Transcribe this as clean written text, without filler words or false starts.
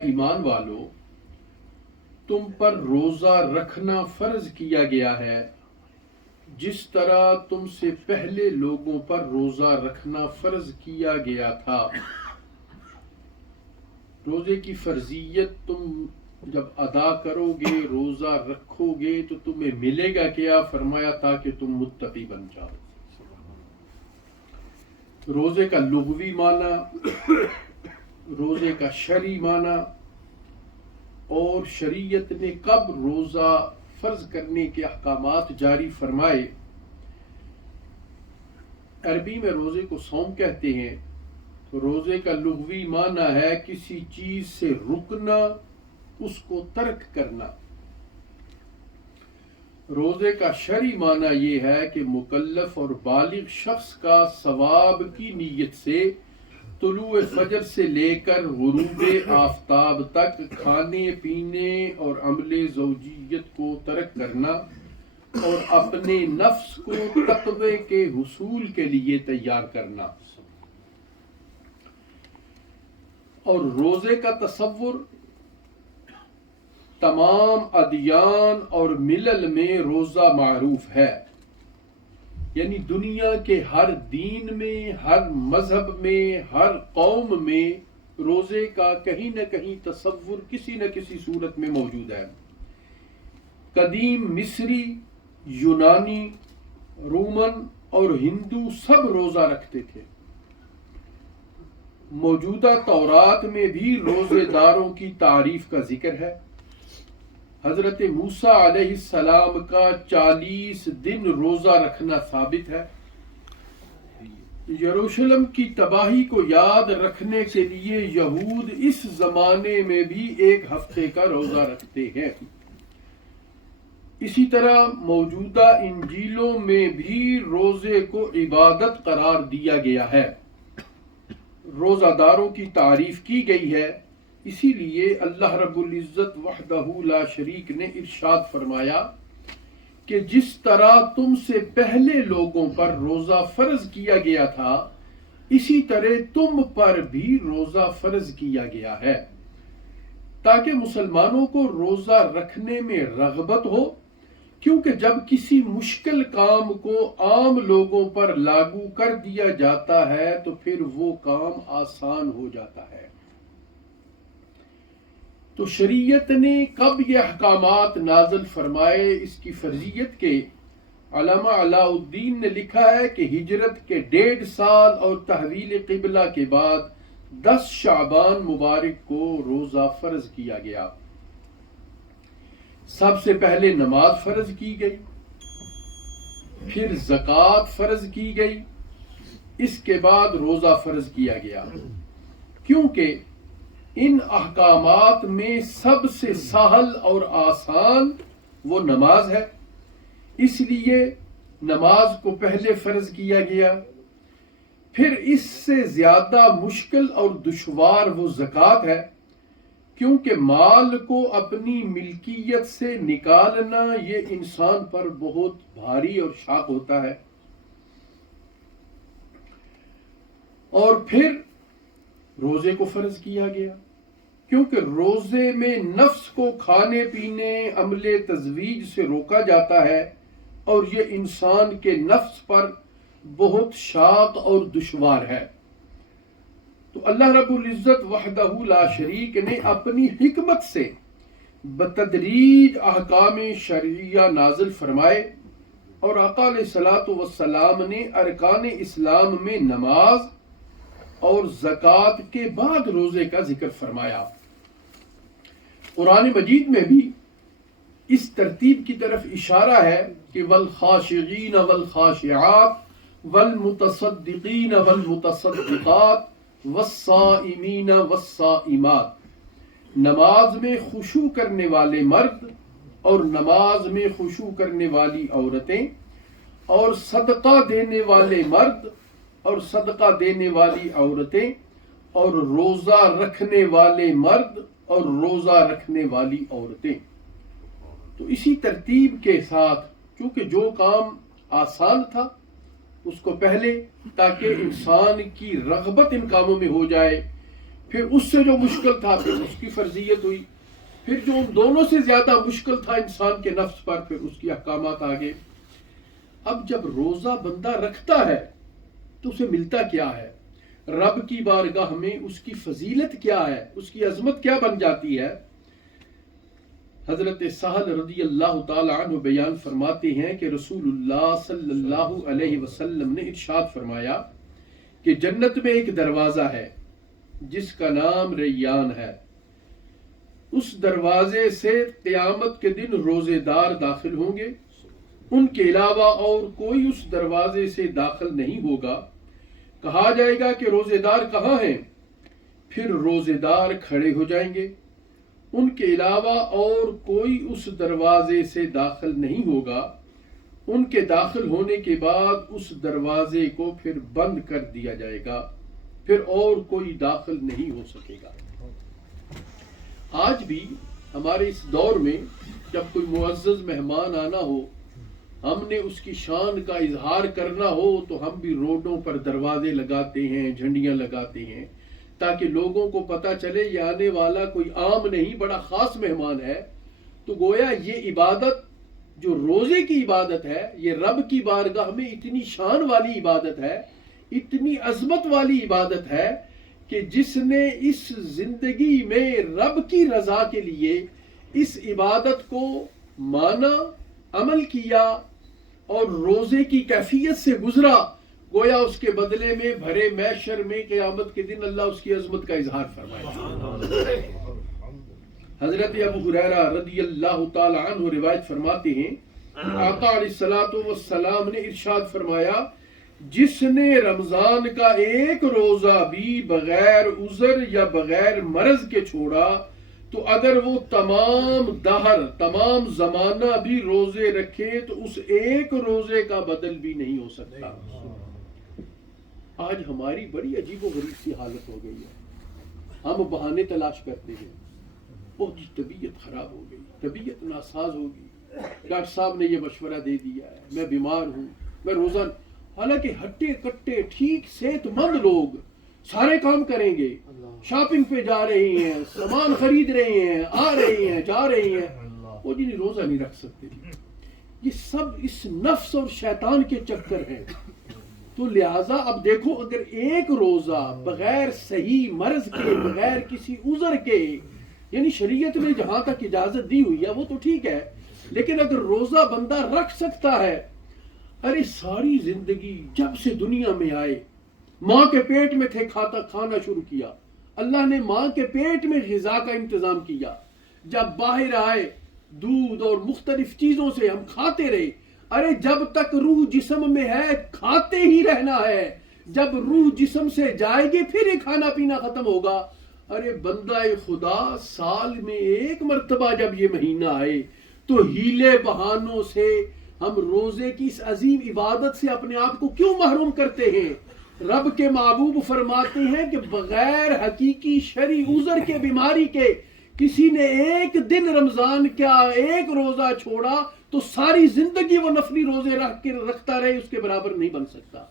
ایمان والو، تم پر روزہ رکھنا فرض کیا گیا ہے جس طرح تم سے پہلے لوگوں پر روزہ رکھنا فرض کیا گیا تھا۔ روزے کی فرضیت تم جب ادا کرو گے، روزہ رکھو گے تو تمہیں ملے گا کیا؟ فرمایا تاکہ تم متقی بن جاؤ۔ روزے کا لغوی معنی، روزے کا شرعی معنی اور شریعت نے کب روزہ فرض کرنے کے احکامات جاری فرمائے۔ عربی میں روزے کو صوم کہتے ہیں، تو روزے کا لغوی معنی ہے کسی چیز سے رکنا، اس کو ترک کرنا۔ روزے کا شرعی معنی یہ ہے کہ مکلف اور بالغ شخص کا ثواب کی نیت سے طلوع فجر سے لے کر غروب آفتاب تک کھانے پینے اور عمل زوجیت کو ترک کرنا اور اپنے نفس کو تقوی کے حصول کے لیے تیار کرنا۔ اور روزے کا تصور تمام ادیان اور ملل میں روزہ معروف ہے، یعنی دنیا کے ہر دین میں، ہر مذہب میں، ہر قوم میں روزے کا کہیں نہ کہیں تصور کسی نہ کسی صورت میں موجود ہے۔ قدیم مصری، یونانی، رومن اور ہندو سب روزہ رکھتے تھے۔ موجودہ تورات میں بھی روزے داروں کی تعریف کا ذکر ہے۔ حضرت موسیٰ علیہ السلام کا 40 دن روزہ رکھنا ثابت ہے۔ یروشلم کی تباہی کو یاد رکھنے کے لیے یہود اس زمانے میں بھی 1 ہفتے کا روزہ رکھتے ہیں۔ اسی طرح موجودہ انجیلوں میں بھی روزے کو عبادت قرار دیا گیا ہے، روزہ داروں کی تعریف کی گئی ہے۔ اسی لیے اللہ رب العزت وحدہ لا شریک نے ارشاد فرمایا کہ جس طرح تم سے پہلے لوگوں پر روزہ فرض کیا گیا تھا، اسی طرح تم پر بھی روزہ فرض کیا گیا ہے، تاکہ مسلمانوں کو روزہ رکھنے میں رغبت ہو، کیونکہ جب کسی مشکل کام کو عام لوگوں پر لاگو کر دیا جاتا ہے تو پھر وہ کام آسان ہو جاتا ہے۔ تو شریعت نے کب یہ احکامات نازل فرمائے؟ اس کی فرضیت کے علامہ علاء الدین نے لکھا ہے کہ ہجرت کے 1.5 سال اور تحویل قبلہ کے بعد 10 شعبان مبارک کو روزہ فرض کیا گیا۔ سب سے پہلے نماز فرض کی گئی، پھر زکوٰۃ فرض کی گئی، اس کے بعد روزہ فرض کیا گیا، کیونکہ ان احکامات میں سب سے سہل اور آسان وہ نماز ہے، اس لیے نماز کو پہلے فرض کیا گیا۔ پھر اس سے زیادہ مشکل اور دشوار وہ زکوٰۃ ہے، کیونکہ مال کو اپنی ملکیت سے نکالنا یہ انسان پر بہت بھاری اور شاق ہوتا ہے۔ اور پھر روزے کو فرض کیا گیا، کیونکہ روزے میں نفس کو کھانے پینے، عمل تزویج سے روکا جاتا ہے، اور یہ انسان کے نفس پر بہت شاق اور دشوار ہے۔ تو اللہ رب العزت وحدہ لا شریک نے اپنی حکمت سے بتدریج احکام شرعیہ نازل فرمائے، اور آقا علیہ الصلوۃ والسلام نے ارکان اسلام میں نماز اور زکوٰۃ کے بعد روزے کا ذکر فرمایا۔ قرآن مجید میں بھی اس ترتیب کی طرف اشارہ ہے کہ والخاشعین والخاشعات والمتصدقین والمتصدقات والصائمین والصائمات، نماز میں خشوع کرنے والے مرد اور نماز میں خشوع کرنے والی عورتیں، اور صدقہ دینے والے مرد اور صدقہ دینے والی عورتیں، اور روزہ رکھنے والے مرد اور روزہ رکھنے والی عورتیں۔ تو اسی ترتیب کے ساتھ، چونکہ جو کام آسان تھا اس کو پہلے، تاکہ انسان کی رغبت ان کاموں میں ہو جائے، پھر اس سے جو مشکل تھا پھر اس کی فرضیت ہوئی، پھر جو ان دونوں سے زیادہ مشکل تھا انسان کے نفس پر پھر اس کی احکامات آگے۔ اب جب روزہ بندہ رکھتا ہے تو اسے ملتا کیا ہے؟ رب کی بارگاہ میں اس کی فضیلت کیا ہے، اس کی عظمت کیا بن جاتی ہے؟ حضرت سہل رضی اللہ تعالی عنہ بیان فرماتے ہیں کہ رسول اللہ صلی اللہ علیہ وسلم نے ارشاد فرمایا کہ جنت میں ایک دروازہ ہے جس کا نام ریان ہے، اس دروازے سے قیامت کے دن روزے دار داخل ہوں گے، ان کے علاوہ اور کوئی اس دروازے سے داخل نہیں ہوگا۔ کہا جائے گا کہ روزے دار کہاں ہیں؟ پھر روزے دار کھڑے ہو جائیں گے، ان کے علاوہ اور کوئی اس دروازے سے داخل نہیں ہوگا۔ ان کے داخل ہونے کے بعد اس دروازے کو پھر بند کر دیا جائے گا، پھر اور کوئی داخل نہیں ہو سکے گا۔ آج بھی ہمارے اس دور میں جب کوئی معزز مہمان آنا ہو، ہم نے اس کی شان کا اظہار کرنا ہو تو ہم بھی روڈوں پر دروازے لگاتے ہیں، جھنڈیاں لگاتے ہیں، تاکہ لوگوں کو پتہ چلے یہ آنے والا کوئی عام نہیں، بڑا خاص مہمان ہے۔ تو گویا یہ عبادت جو روزے کی عبادت ہے، یہ رب کی بارگاہ میں اتنی شان والی عبادت ہے، اتنی عظمت والی عبادت ہے کہ جس نے اس زندگی میں رب کی رضا کے لیے اس عبادت کو مانا، عمل کیا اور روزے کی کیفیت سے گزرا، گویا اس کے بدلے میں بھرے محشر میں قیامت کے دن اللہ اس کی عظمت کا اظہار فرمائے۔ حضرت ابو ہریرہ رضی اللہ تعالی عنہ روایت فرماتے ہیں، آقا علیہ الصلوۃ والسلام نے ارشاد فرمایا، جس نے رمضان کا ایک روزہ بھی بغیر عذر یا بغیر مرض کے چھوڑا تو اگر وہ تمام دہر، تمام زمانہ بھی روزے رکھے تو اس ایک روزے کا بدل بھی نہیں ہو سکتا۔ آج ہماری بڑی عجیب و غریب سی حالت ہو گئی ہے، ہم بہانے تلاش کرتے ہیں، بہت طبیعت خراب ہو گئی، طبیعت ناساز ہو گئی، ڈاکٹر صاحب نے یہ مشورہ دے دیا ہے، میں بیمار ہوں، میں روزہ، حالانکہ ہٹے کٹے ٹھیک صحت مند لوگ سارے کام کریں گے، شاپنگ پہ جا رہے ہیں، سامان خرید رہے ہیں، آ رہے ہیں، جا رہے ہیں، وہ جنہیں روزہ نہیں رکھ سکتے۔ یہ سب اس نفس اور شیطان کے چکر ہیں۔ تو لہٰذا اب دیکھو، اگر ایک روزہ بغیر صحیح مرض کے، بغیر کسی عذر کے، یعنی شریعت نے جہاں تک اجازت دی ہوئی ہے وہ تو ٹھیک ہے، لیکن اگر روزہ بندہ رکھ سکتا ہے، ارے ساری زندگی جب سے دنیا میں آئے ماں کے پیٹ میں تھے، کھانا شروع کیا، اللہ نے ماں کے پیٹ میں غذا کا انتظام کیا، جب باہر آئے دودھ اور مختلف چیزوں سے ہم کھاتے رہے، ارے جب تک روح جسم میں ہے کھاتے ہی رہنا ہے، جب روح جسم سے جائے گی پھر یہ کھانا پینا ختم ہوگا۔ ارے بندہ خدا سال میں ایک مرتبہ جب یہ مہینہ آئے تو ہیلے بہانوں سے ہم روزے کی اس عظیم عبادت سے اپنے آپ کو کیوں محروم کرتے ہیں؟ رب کے محبوب فرماتے ہیں کہ بغیر حقیقی شرعی عذر کے، بیماری کے، کسی نے ایک دن رمضان کا ایک روزہ چھوڑا تو ساری زندگی وہ نفلی روزے رکھتا رہے، اس کے برابر نہیں بن سکتا۔